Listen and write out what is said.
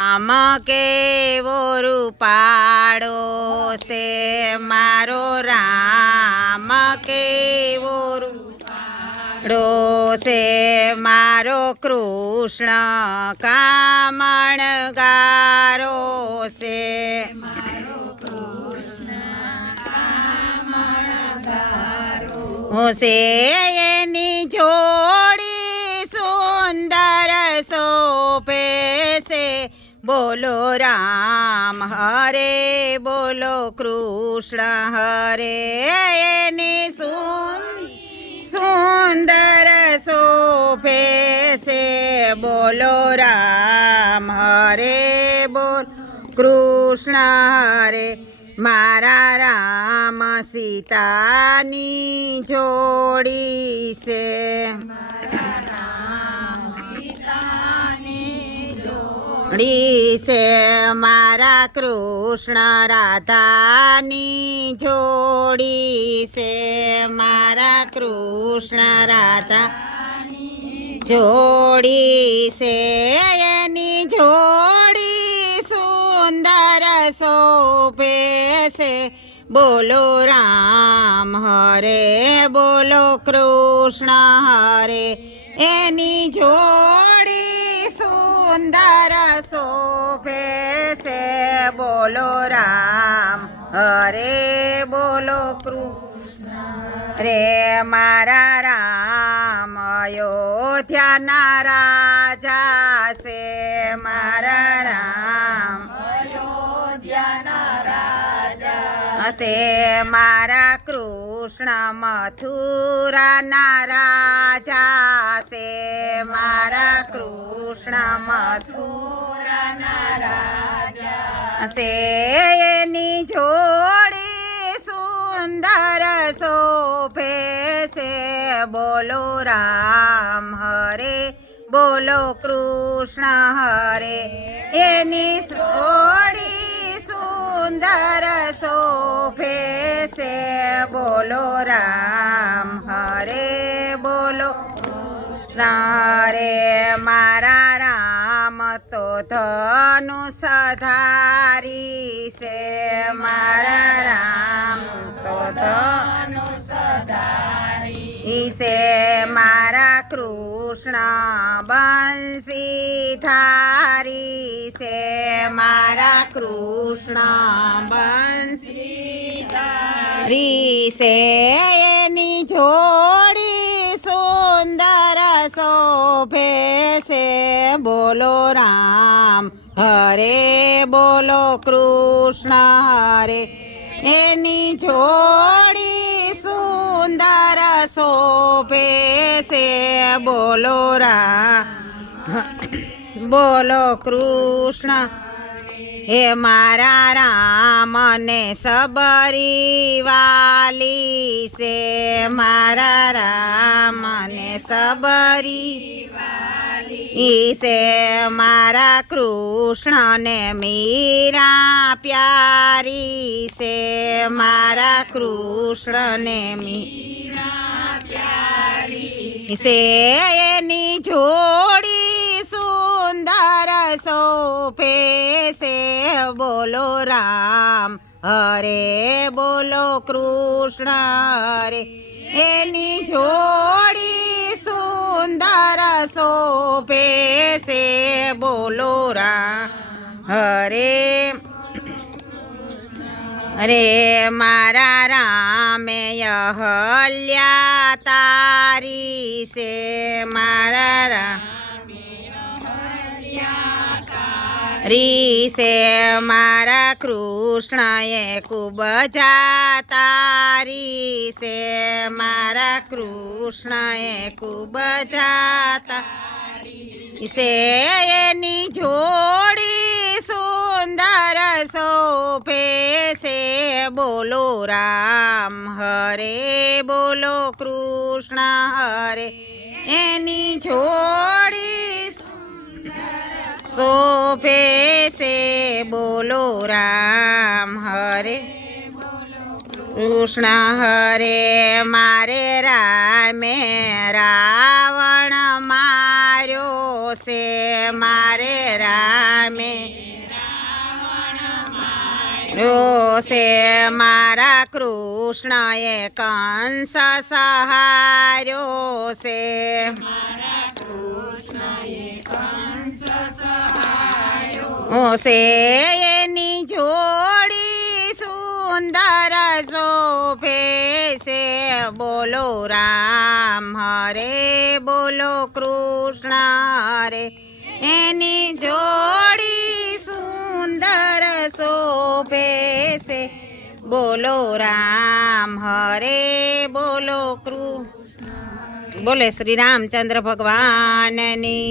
આમ કેવો રૂપાળો છે મારો રામ, કેવો રૂપાળો છે મારો કૃષ્ણ, કામણગારો છે મારો કૃષ્ણ, કામણગારો છે એની જોડી સુંદર શોભે છે, બોલો રામ હરે બોલો કૃષ્ણ હરે, એની સુંદર શોભે છે, બોલો રામ હરે બોલો કૃષ્ણ હરે, મારા રામ સીતાની જોડી છે, છે મારા કૃષ્ણ રાધાની જોડી છે, મારા કૃષ્ણ રાધાની જોડી છે, એની જોડી સુંદર શોભે છે, બોલો રામ હરે બોલો કૃષ્ણ હરે, એની જોડી સુંદર શોભે છે, બોલો રામ હરે બોલો કૃષ્ણ રે, મારા રામ અયોધ્યાના રાજા છે, મારા રામ અયોધ્યાના રાજા છે, મારા કૃષ્ણ મથુરાના રાજા છે, મારા કૃષ્ણ મથુરાના રાજા છે, એની જોડી સુંદર શોભે છે, બોલો રામ હરે બોલો કૃષ્ણ હરે, એની જોડી સુંદર શોભે છે, બોલો રામ હરે બોલો રે, મારા રામ તો ધનુષધારી છે, મારા રામ તો ધનુષધારી છે, મારા કૃષ્ણ બંશીધારી છે, મારા કૃષ્ણ બંશીધારી છે, એની જોડી સુંદર શોભે છે, બોલો રામ હરે બોલો કૃષ્ણ હરે, એની જોડી સુંદર શોભે છે, બોલો રામ બોલો કૃષ્ણ હે, મારા રામ ને સબરી વાલી છે, મારા રામ ને સબરી વાલી છે, મારા કૃષ્ણ ને મીરા પ્યારી છે, મારા કૃષ્ણ ને મીરા પ્યારી છે, એની જોડી સુંદર શોભે છે, બોલો રામ હરે બોલો કૃષ્ણ હરે, એની જોડી સુંદર શોભે છે, બોલો રામ હરે અરે, મારા રામે અહલ્યા તારી છે, મારા રામ રી છે, મારા કૃષ્ણએ ખૂબ જાતારી છે, મારા કૃષ્ણએ ખૂબ જાતારી છે, એની જોડી સુંદર શોભે છે, બોલો રામ હરે બોલો કૃષ્ણ હરે, એની જોડી શોભે છે, બોલો રામ હરે કૃષ્ણ હરે, મારે રામે રાવણ માર્યો છે, મારે રામે રોષે મારા કૃષ્ણએ કંસ સહાર્યો છે છે એની જોડી સુંદર શોભે છે બોલો રામ હરે બોલો કૃષ્ણ હરે એની જોડી સુંદર શોભે છે બોલો રામ હરે બોલો કૃષ્ણ બોલે શ્રી રામચંદ્ર ભગવાનની